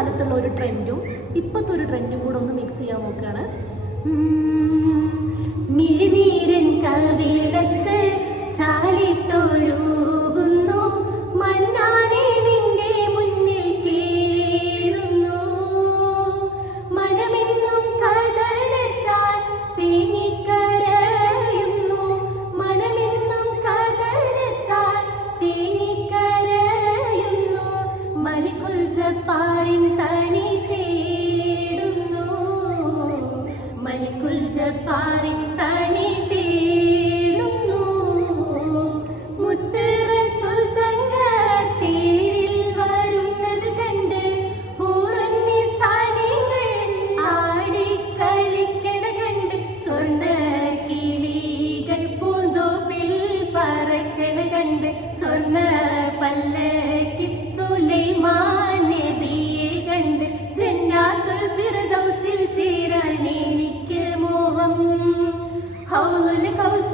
കാലത്തുള്ള ഒരു ട്രെൻഡും ഇപ്പോഴത്തെ ഒരു ട്രെൻഡും കൂടെ ഒന്ന് മിക്സ് ചെയ്യാൻ നോക്കുകയാണ്. മിഴിനീരൻ കവിളത്ത് ചാലിട്ടൊഴുകുന്നു മന്നാനെ നിന്റെ മുന്നിൽ കേഴുന്നു മനമെന്നും കഥനത്താൽ തേങ്ങിക്കരയുന്നു മനമെന്നും കഥനത്താൽ തേങ്ങിക്കരയുന്നു മലിക്കുൽ ജബ്ബാറിൻ തണി തേടുന്നു മലിക്കുൽ ജബ്ബാറിൻ തണി തേടുന്നു മുത്ത് റസൂൽ തങ്ക തേരിൽ വരുന്നത് കണ്ട് ഹൂറുന്നിസാനികൾ ആടിക്കളിക്കണ കണ്ട് സ്വർണ്ണ കിളികൾ പൂന്തോപ്പിൽ പറക്കണ കണ്ട് സ്വർണ്ണ പല്ലക്കിൽ സുലൈമാൻ നബിയെ കണ്ട് ജന്നാത്തുൽ ഫിർദൗസിൽ ചേരാൻ എനിക്ക് മോഹം ഹൗലുൽ കൗസർ